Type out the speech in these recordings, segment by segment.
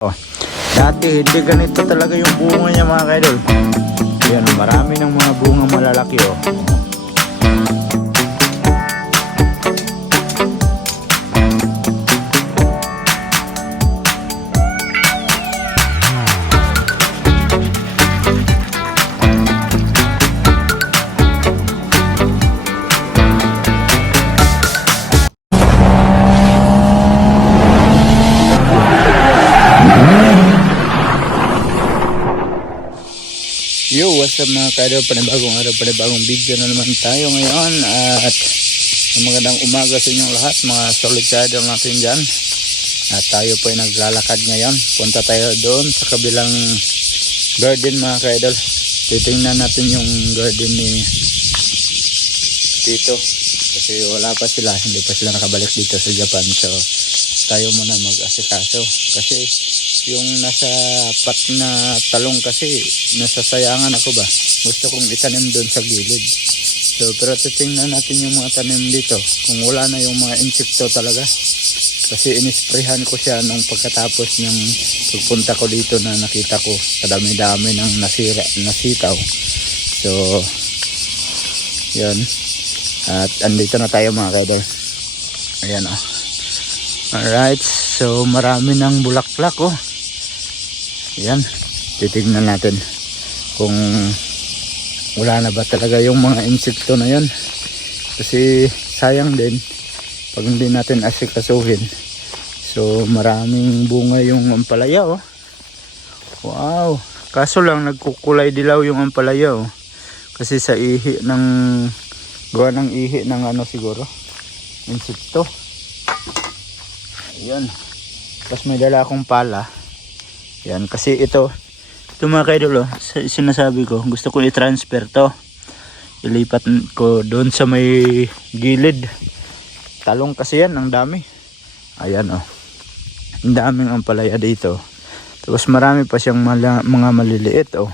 Oh, dati hindi ganito talaga yung bunga niya mga kaidol. Yan, marami ng mga bunga malalaki oh. Yo, what's up mga kaidol, panibagong araw, panibagong video na naman tayo ngayon. At magandang umaga sa inyong lahat mga solid kaidol natin dyan. At tayo po ay naglalakad ngayon. Punta tayo doon sa kabilang garden mga kaidol. Titingnan natin yung garden ni Tito, kasi wala pa sila, hindi pa sila nakabalik dito sa Japan. So tayo muna mag-asikaso kasi yung nasa pat na talong kasi nasasayangan ako ba, gusto kong itanim doon sa gilid. So pero titingnan natin yung mga tanim dito kung wala na yung mga insekto talaga, kasi inisprehan ko siya nung pagkatapos ng pagpunta ko dito na nakita ko kadami-dami ng nasitaw. So yun, at andito na tayo mga kaidol. Ayan o. Alright, so marami ng bulaklak oh. Ayan, titignan natin kung wala na ba talaga yung mga insekto na yan, kasi sayang din pag hindi natin asikasuhin. So maraming bunga yung ampalaya oh. Wow, kaso lang nagkukulay dilaw yung ampalaya oh, kasi sa ihi ng gawa ng ihi ng ano siguro, insekto. Ayan, tapos may dala akong pala. Yan, kasi ito mga kaidol oh, sinasabi ko, gusto ko i-transfer to, ilipat ko doon sa may gilid. Talong kasi yan, ang dami. Ayan oh, ang daming ampalaya dito. Tapos marami pa siyang mga maliliit oh.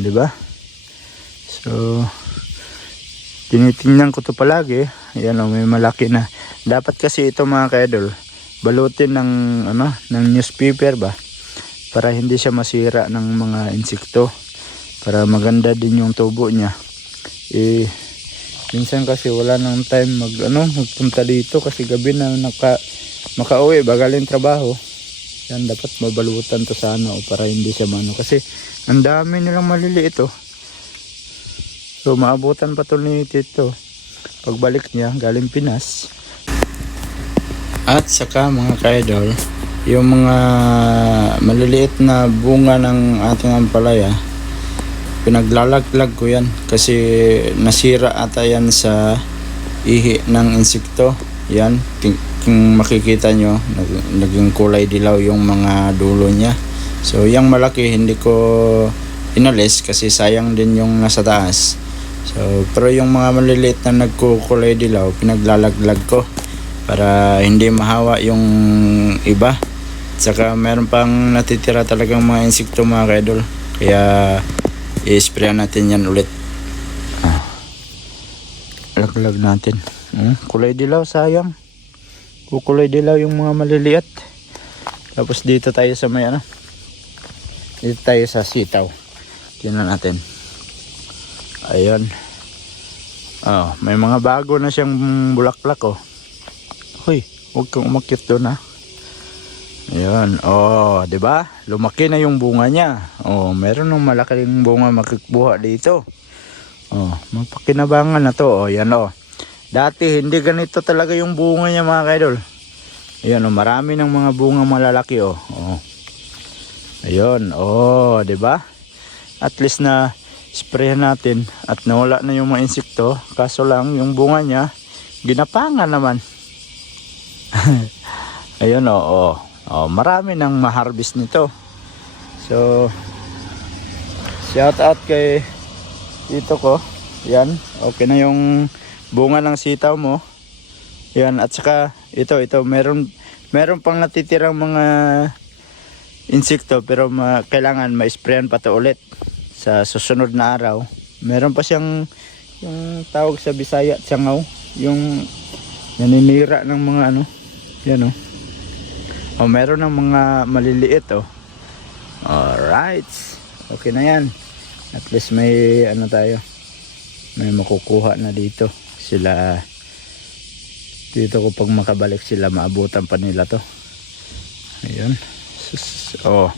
Di ba? So tinitingnan ko to palagi. Ayan oh, may malaki na. Dapat kasi ito mga kaidol balutin ng ano, ng newspaper ba, para hindi siya masira ng mga insekto, para maganda din yung tubo niya. Minsan kasi wala nang time magpunta dito kasi gabi na makauwi ba galing trabaho. Yan, dapat mabalutan to sana para hindi siya kasi ang dami nilang maliliit oh. So maabutan pa to ni Tito pagbalik niya galing Pinas. At saka mga kaidol, yung mga maliliit na bunga ng ating ampalaya, pinaglalaglag ko yan kasi nasira ata yan sa ihi ng insekto. Yan, kung makikita nyo, naging kulay dilaw yung mga dulo niya. So yung malaki hindi ko inalis kasi sayang din yung nasa taas. So pero yung mga maliliit na nagkukulay dilaw, pinaglalaglag ko para hindi mahawa yung iba. Saka meron pang natitira talagang mga insekto mga kaidol, kaya i-sprayan natin yan ulit. Laglag natin. Kulay dilaw, sayang. Kukulay dilaw yung mga maliliit. Tapos dito tayo sa may dito tayo sa sitaw. Tingnan natin. Ayun. May mga bago na siyang bulaklak oh. Hoy, huwag kang umakyat doon ha. Ayan, di ba? Lumaki na yung bunga niya. Meron ng malaking bunga makikbuha dito. Magpakinabangan na to. Yan dati hindi ganito talaga yung bunga niya mga kaidol. Ayan marami ng mga bunga malalaki oh. Ayun, di ba? At least na sprayan natin at nawala na yung mga insekto. Kaso lang yung bunga niya ginapangan naman. Ayun marami nang ma-harvest nito. So shout out kay Tito ko. Yan, okay na yung bunga ng sitaw mo. Yan, at saka ito meron pang natitirang mga insekto, pero kailangan ma-sprayan pa to ulit sa susunod na araw. Meron pa siyang yung tawag sa Bisaya tsangaw, yung naninira ng mga yan Oh, meron ng mga maliliit oh. Alright. Okay na yan. At least may ano tayo. May makukuha na dito. Sila dito ko pag makabalik sila maabutan pa nila to. Ayun. Oh.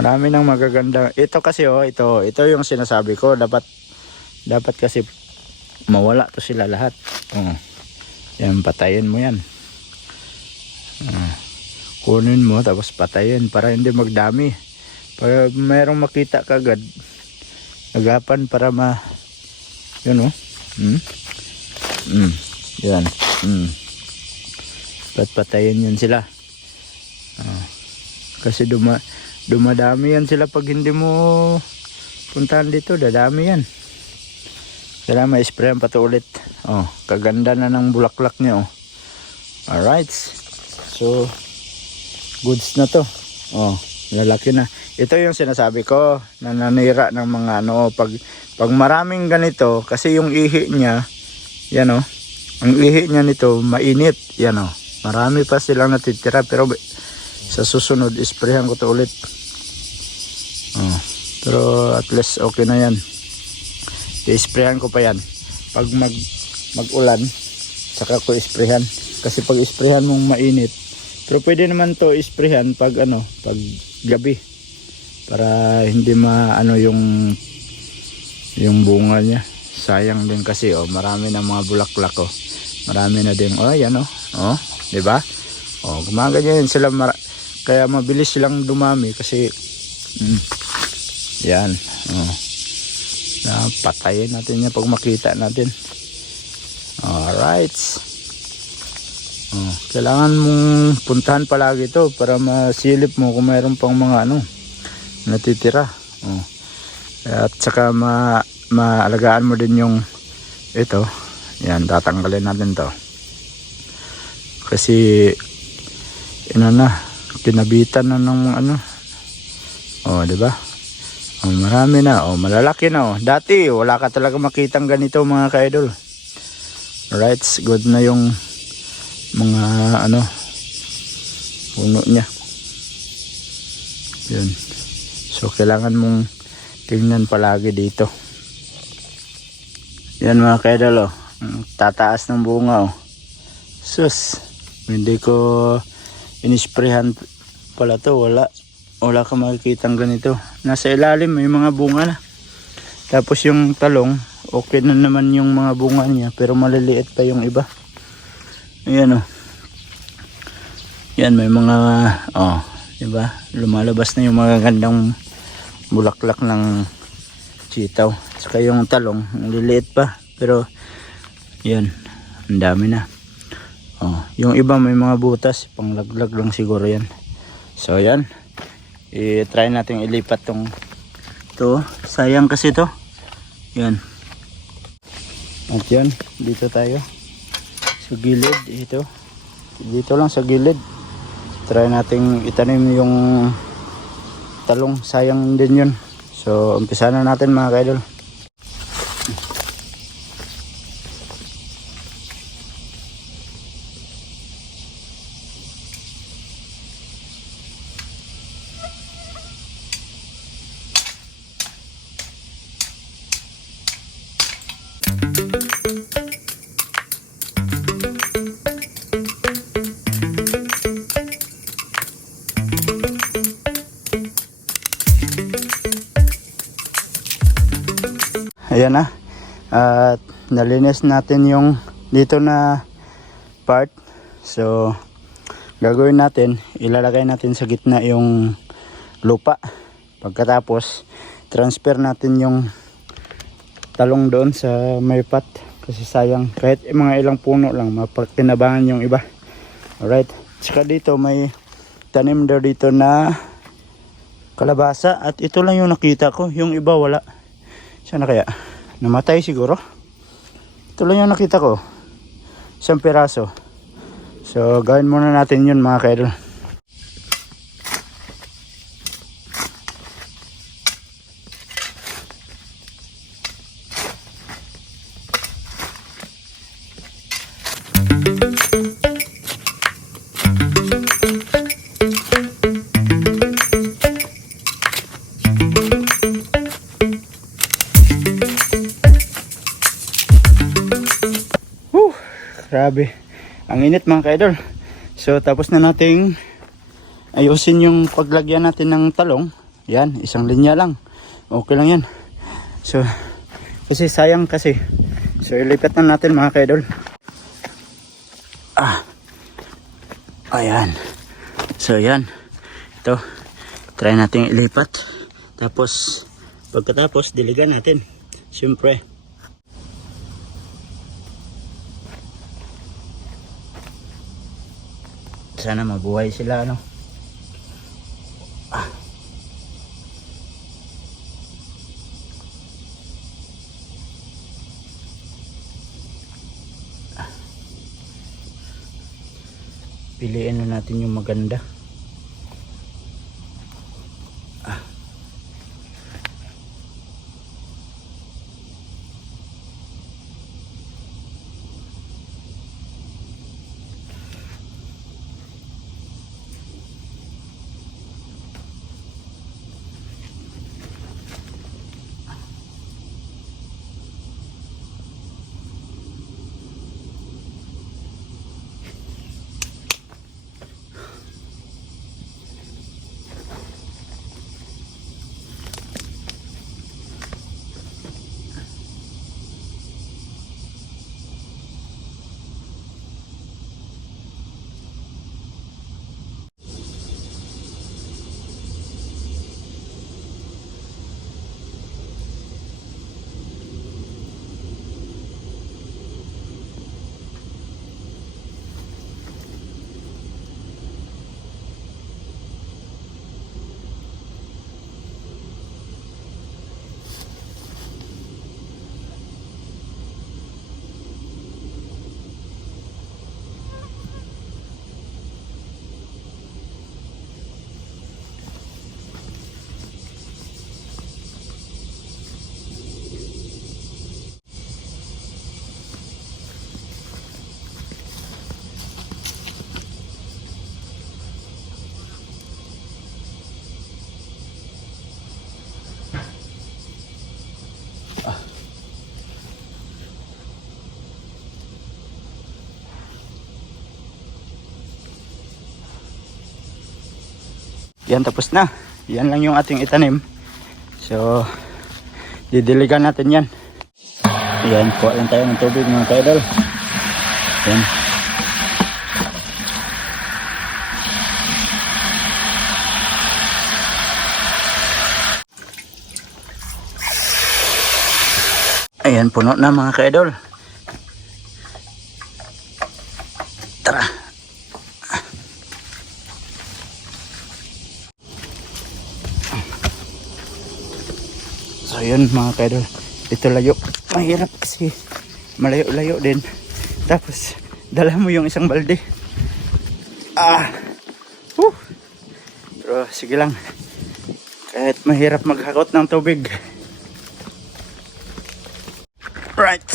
Marami nang magaganda. Ito kasi oh, ito yung sinasabi ko, dapat kasi mawala to sila lahat. Oh. Yan, patayin mo yan. Kunin mo tapos patayin para hindi magdami. Para mayroong makita kagad. Agapan para yun oh. Yan. Patayin yun sila. Kasi dumadami yan sila pag hindi mo puntahan dito, dadami yan. Kaya ma-sprayan pa to ulit. Oh, kaganda na ng bulaklak niya oh. Alright. So goods na to. Oh, lalaki na. Ito yung sinasabi ko na nanira ng mga ano pag maraming ganito kasi yung ihi niya yan oh. Ang ihi niya nito mainit. Yan oh. Marami pa silang natitira pero sa susunod isprayan ko to ulit. Oh, pero at least okay na yan. I-sprayan ko pa yan pag mag-ulan saka ko isprayan kasi pag isprayan mong mainit pero pwede naman to isprayan pag pag gabi para hindi yung bunga niya. Sayang din kasi oh, marami na mga bulaklak oh. Marami na din oh, yan oh. Oh, di ba? Oh, gumaganyan sila kaya mabilis silang dumami kasi yan oh. Patayin natin yan pag makita natin. Alright. Kailangan mong puntahan palagi ito para masilip mo kung mayroon pang mga natitira. At saka maalagaan mo din yung ito. Yan, tatanggalin natin to kasi kinabitan na ng di ba? Marami na malalaki na dati wala ka talaga makitang ganito mga ka-idol. Right, good na yung mga puno niya. Yun. So kailangan mong tingnan palagi dito. Yan mga ka-idol tataas ng bunga sus, hindi ko inisprehan pala to, wala ka makikitang ganito. Nasa ilalim may mga bunga na. Tapos yung talong okay na naman yung mga bunga niya pero maliliit pa yung iba. Ayan yan may mga diba? Lumalabas na yung mga gandang bulaklak ng sitaw. Saka yung talong maliliit pa pero yan ang dami na. Yung iba may mga butas, panglaglag lang siguro yan. So yan, i-try natin ilipat to. Sayang kasi to. Yan. At yan, dito tayo sa gilid. Dito lang sa gilid. Try natin itanim yung talong. Sayang din yun. So umpisa na natin mga ka-idol. Ayan na. At nalinis natin yung dito na part. So gagawin natin, ilalagay natin sa gitna yung lupa. Pagkatapos transfer natin yung talong doon sa may pot. Kasi sayang, kahit mga ilang puno lang mapagtinabangan yung iba. Alright. Tsaka dito may tanim daw dito na kalabasa. At ito lang yung nakita ko, yung iba wala. Sana kaya? Namatay siguro. Ito lang yung nakita ko. Isang piraso. So gawin muna natin yun mga ka-idol. Grabe. Ang init mga ka-idol. So tapos na nating ayusin yung paglagyan natin ng talong. Yan, isang linya lang. Okay lang yan. So kasi sayang kasi. So ilipat na natin mga ka-idol. Ayan. So yan. Ito. Try natin ilipat. Tapos pagkatapos diligan natin. Siyempre. Sana mabuhay sila ano. Piliin na natin yung maganda. Yan, tapos na. Yan lang yung ating itanim. So didiligan natin yan. Yan, kuha lang tayo ng tubig mga ka-idol. Yan. Ayan, puno na mga ka-idol. Tara. So yun mga ka-idol, dito layo, mahirap kasi malayo-layo din. Tapos dala mo yung isang balde. Pero sige lang, kahit mahirap maghakot ng tubig. Right,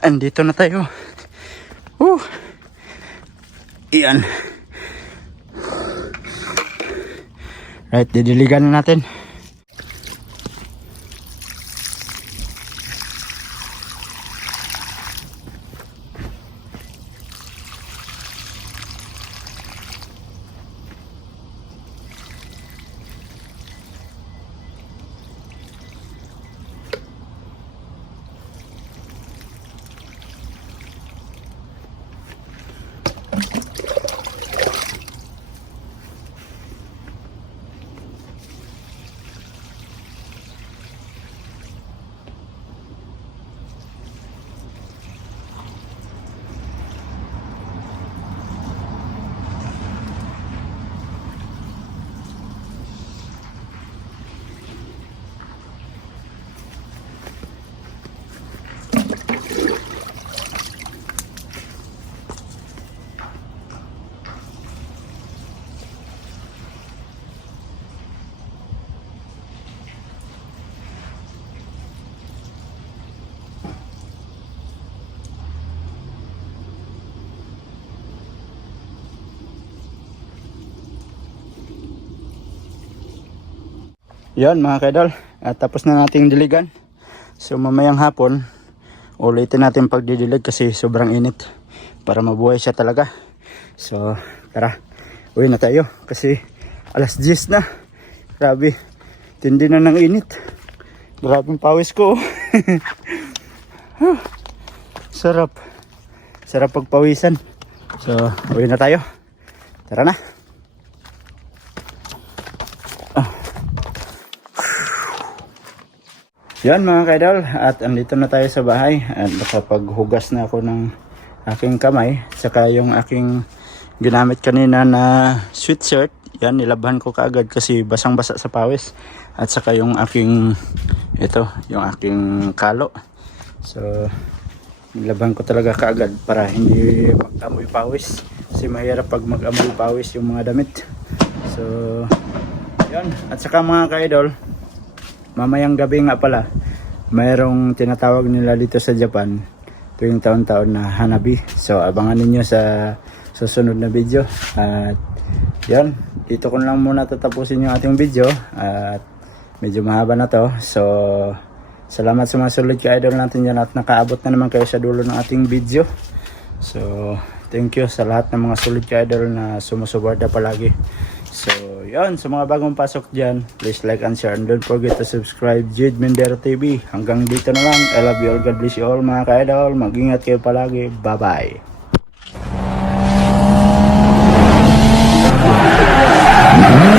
andito na tayo. Iyan. Right, didiligan na natin. Yan mga kaidol, tapos na nating diligan. So mamayang hapon ulitin natin pagdidilig kasi sobrang init. para mabuhay siya talaga. So tara, uwi na tayo kasi alas 10 na. Grabe, tindi na ng init. Grabing pawis ko. Sarap pagpawisan. So uwi na tayo, tara na. Yan mga kaidol, at andito na tayo sa bahay at nakapaghugas na ako ng aking kamay, saka yung aking ginamit kanina na sweatshirt, yan nilabhan ko kaagad kasi basang basa sa pawis, at saka yung aking yung aking kalo, so nilabhan ko talaga kaagad para hindi mag-amoy pawis kasi mahirap pag mag-amoy pawis yung mga damit. So yan, at saka mga kaidol, mamayang gabi nga pala, mayroong tinatawag nila dito sa Japan tuwing taon-taon na hanabi. So abangan ninyo sa susunod na video. At yan, dito ko lang muna tatapusin yung ating video at medyo mahaba na to. So salamat sa mga solid ka-idol natin dyan at nakaabot na naman kayo sa dulo ng ating video. So thank you sa lahat ng mga solid ka-idol na sumusuporta palagi. So yun, sa mga bagong pasok dyan, please like and share and don't forget to subscribe Jade Mendero TV. Hanggang dito na lang. I love you all, God bless you all mga ka-idol. Mag-ingat kayo palagi. Bye bye.